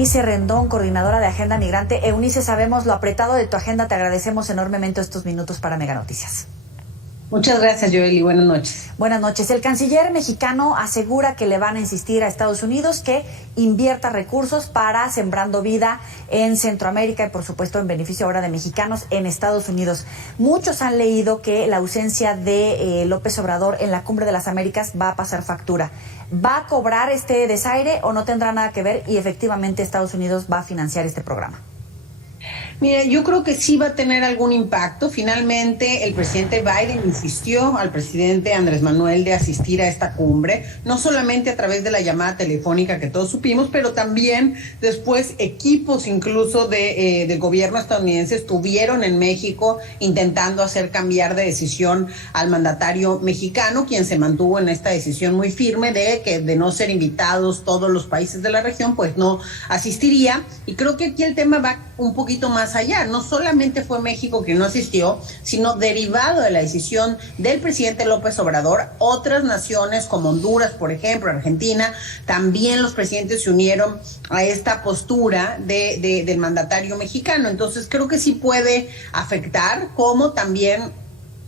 Eunice Rendón, coordinadora de Agenda Migrante. Eunice, sabemos lo apretado de tu agenda, te agradecemos enormemente estos minutos para Mega Noticias. Muchas gracias, Joely. Buenas noches. Buenas noches. El canciller mexicano asegura que le van a insistir a Estados Unidos que invierta recursos para Sembrando Vida en Centroamérica y, por supuesto, en beneficio ahora de mexicanos en Estados Unidos. Muchos han leído que la ausencia de López Obrador en la Cumbre de las Américas va a pasar factura. ¿Va a cobrar este desaire o no tendrá nada que ver y efectivamente Estados Unidos va a financiar este programa? Mira, yo creo que sí va a tener algún impacto. Finalmente, el presidente Biden insistió al presidente Andrés Manuel de asistir a esta cumbre, no solamente a través de la llamada telefónica que todos supimos, pero también después equipos incluso del gobierno estadounidense estuvieron en México intentando hacer cambiar de decisión al mandatario mexicano, quien se mantuvo en esta decisión muy firme de no ser invitados todos los países de la región, pues no asistiría. Y creo que aquí el tema va un poquito más allá. No solamente fue México que no asistió, sino derivado de la decisión del presidente López Obrador, otras naciones como Honduras, por ejemplo, Argentina, también los presidentes se unieron a esta postura del mandatario mexicano. Entonces creo que sí puede afectar, como también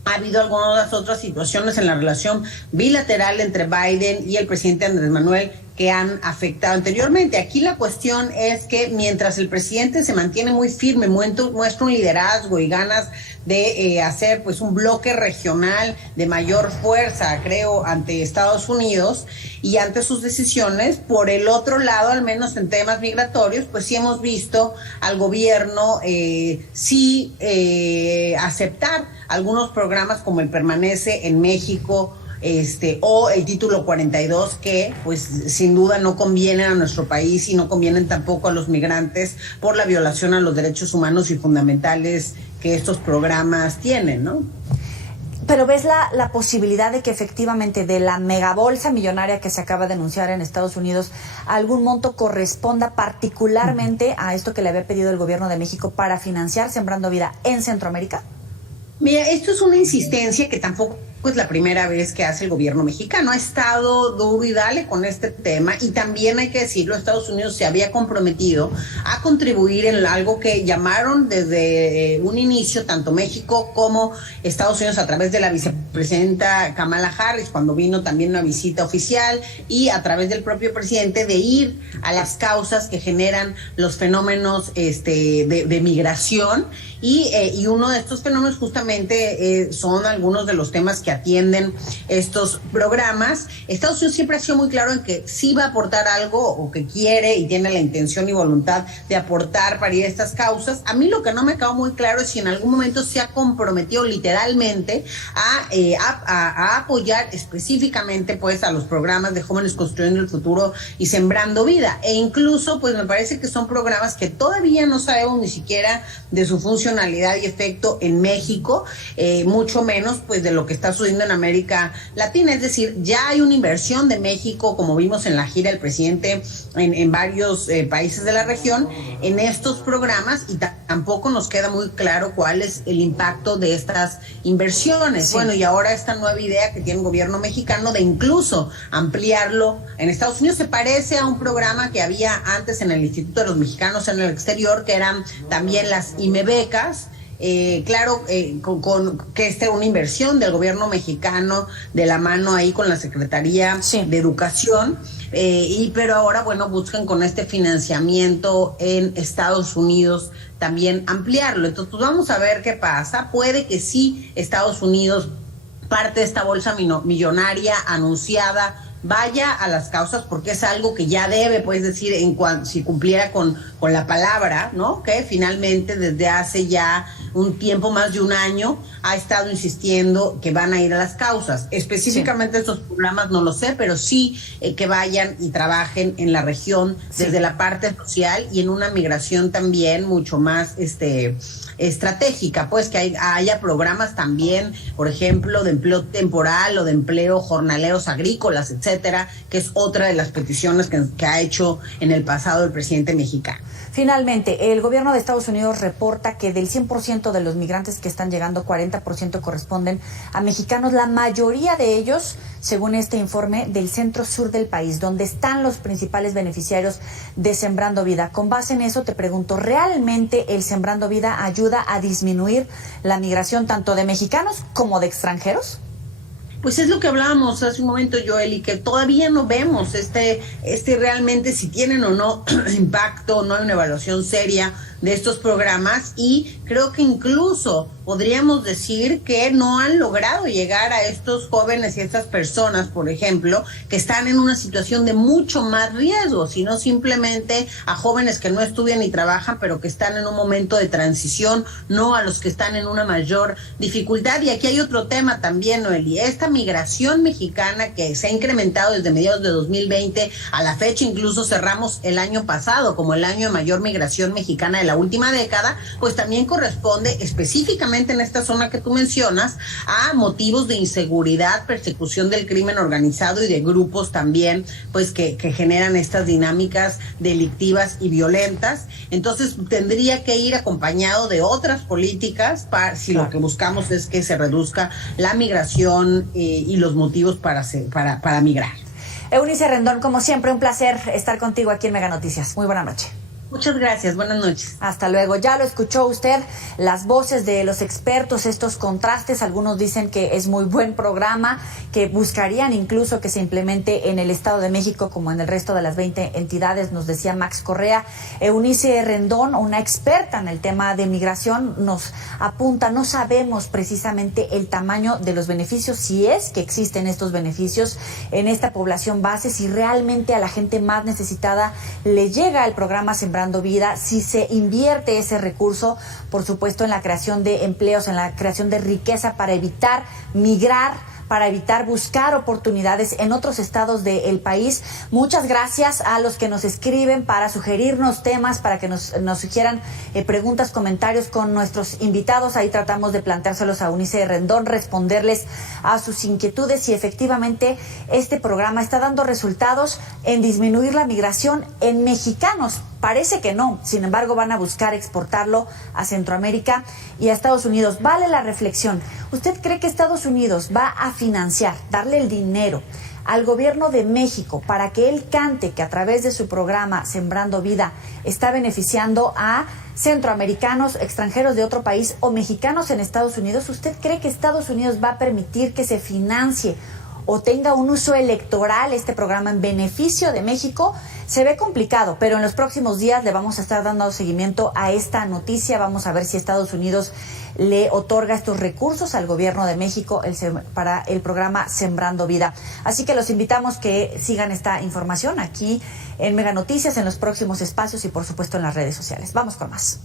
ha habido algunas otras situaciones en la relación bilateral entre Biden y el presidente Andrés Manuel que han afectado anteriormente. Aquí la cuestión es que mientras el presidente se mantiene muy firme, muestra un liderazgo y ganas de hacer pues un bloque regional de mayor fuerza, creo, ante Estados Unidos y ante sus decisiones, por el otro lado, al menos en temas migratorios, pues sí hemos visto al gobierno aceptar algunos programas como el Permanece en México, o el título 42, que pues sin duda no convienen a nuestro país y no convienen tampoco a los migrantes por la violación a los derechos humanos y fundamentales que estos programas tienen, ¿no? Pero ¿ves la posibilidad de que efectivamente de la megabolsa millonaria que se acaba de anunciar en Estados Unidos, algún monto corresponda particularmente a esto que le había pedido el gobierno de México para financiar Sembrando Vida en Centroamérica? Mira, esto es una insistencia que tampoco es la primera vez que hace el gobierno mexicano. Ha estado duro y dale con este tema, y también hay que decirlo, Estados Unidos se había comprometido a contribuir en algo que llamaron desde un inicio tanto México como Estados Unidos a través de la vicepresidenta Kamala Harris, cuando vino también una visita oficial, y a través del propio presidente, de ir a las causas que generan los fenómenos de migración, y uno de estos fenómenos justamente son algunos de los temas que atienden estos programas. Estados Unidos siempre ha sido muy claro en que sí va a aportar algo, o que quiere y tiene la intención y voluntad de aportar para ir a estas causas. A mí lo que no me quedó muy claro es si en algún momento se ha comprometido literalmente a apoyar específicamente pues a los programas de Jóvenes Construyendo el Futuro y Sembrando Vida, e incluso pues me parece que son programas que todavía no sabemos ni siquiera de su funcionalidad y efecto en México, mucho menos pues de lo que está sucediendo en América Latina. Es decir, ya hay una inversión de México, como vimos en la gira del presidente en varios países de la región, en estos programas, y tampoco nos queda muy claro cuál es el impacto de estas inversiones. Sí. Bueno, y ahora esta nueva idea que tiene el gobierno mexicano de incluso ampliarlo en Estados Unidos se parece a un programa que había antes en el Instituto de los Mexicanos en el Exterior, que eran también las IMEBecas. Claro, con que esta una inversión del gobierno mexicano de la mano ahí con la Secretaría de Educación, pero ahora, bueno, buscan con este financiamiento en Estados Unidos también ampliarlo. Entonces, pues vamos a ver qué pasa. Puede que sí Estados Unidos, parte de esta bolsa millonaria anunciada, vaya a las causas, porque es algo que ya debe, pues decir, si cumpliera con la palabra, ¿no? Que finalmente desde hace ya un tiempo, más de un año, ha estado insistiendo que van a ir a las causas. Específicamente estos programas no lo sé, pero sí que vayan y trabajen en la región desde la parte social y en una migración también mucho más estratégica, pues que haya programas también, por ejemplo, de empleo temporal o de empleo jornaleros agrícolas, etcétera, que es otra de las peticiones que ha hecho en el pasado el presidente mexicano. Finalmente, el gobierno de Estados Unidos reporta que del 100% 60% de los migrantes que están llegando, 40% corresponden a mexicanos, la mayoría de ellos, según este informe, del centro sur del país, donde están los principales beneficiarios de Sembrando Vida. Con base en eso, te pregunto, ¿realmente el Sembrando Vida ayuda a disminuir la migración tanto de mexicanos como de extranjeros? Pues es lo que hablábamos hace un momento, Joel, y que todavía no vemos realmente si tienen o no impacto, no hay una evaluación seria de estos programas, y creo que incluso podríamos decir que no han logrado llegar a estos jóvenes y a estas personas, por ejemplo, que están en una situación de mucho más riesgo, sino simplemente a jóvenes que no estudian ni trabajan, pero que están en un momento de transición, no a los que están en una mayor dificultad. Y aquí hay otro tema también, Noeli, esta migración mexicana que se ha incrementado desde mediados de 2020 a la fecha, incluso cerramos el año pasado como el año de mayor migración mexicana de la última década, pues también corresponde específicamente en esta zona que tú mencionas a motivos de inseguridad, persecución del crimen organizado y de grupos también pues que generan estas dinámicas delictivas y violentas. Entonces tendría que ir acompañado de otras políticas si lo que buscamos es que se reduzca la migración y los motivos para migrar. Eunice Rendón, como siempre, un placer estar contigo aquí en Mega Noticias. Muy buena noche. Muchas gracias, buenas noches. Hasta luego. Ya lo escuchó usted, las voces de los expertos, estos contrastes. Algunos dicen que es muy buen programa, que buscarían incluso que se implemente en el Estado de México como en el resto de las 20 entidades, nos decía Max Correa. Eunice Rendón, una experta en el tema de migración, nos apunta, no sabemos precisamente el tamaño de los beneficios, si es que existen estos beneficios en esta población base, si realmente a la gente más necesitada le llega el programa Sembrando Vida, si se invierte ese recurso, por supuesto, en la creación de empleos, en la creación de riqueza para evitar migrar, para evitar buscar oportunidades en otros estados del país. Muchas gracias a los que nos escriben para sugerirnos temas, para que nos sugieran preguntas, comentarios con nuestros invitados. Ahí tratamos de planteárselos a Eunice Rendón, responderles a sus inquietudes, y efectivamente este programa está dando resultados en disminuir la migración en mexicanos. Parece que no, sin embargo van a buscar exportarlo a Centroamérica y a Estados Unidos. Vale la reflexión. ¿Usted cree que Estados Unidos va a financiar, darle el dinero al gobierno de México para que él cante que a través de su programa Sembrando Vida está beneficiando a centroamericanos, extranjeros de otro país o mexicanos en Estados Unidos? ¿Usted cree que Estados Unidos va a permitir que se financie o tenga un uso electoral este programa en beneficio de México? Se ve complicado, pero en los próximos días le vamos a estar dando seguimiento a esta noticia. Vamos a ver si Estados Unidos le otorga estos recursos al gobierno de México para el programa Sembrando Vida. Así que los invitamos que sigan esta información aquí en Mega Noticias, en los próximos espacios y por supuesto en las redes sociales. Vamos con más.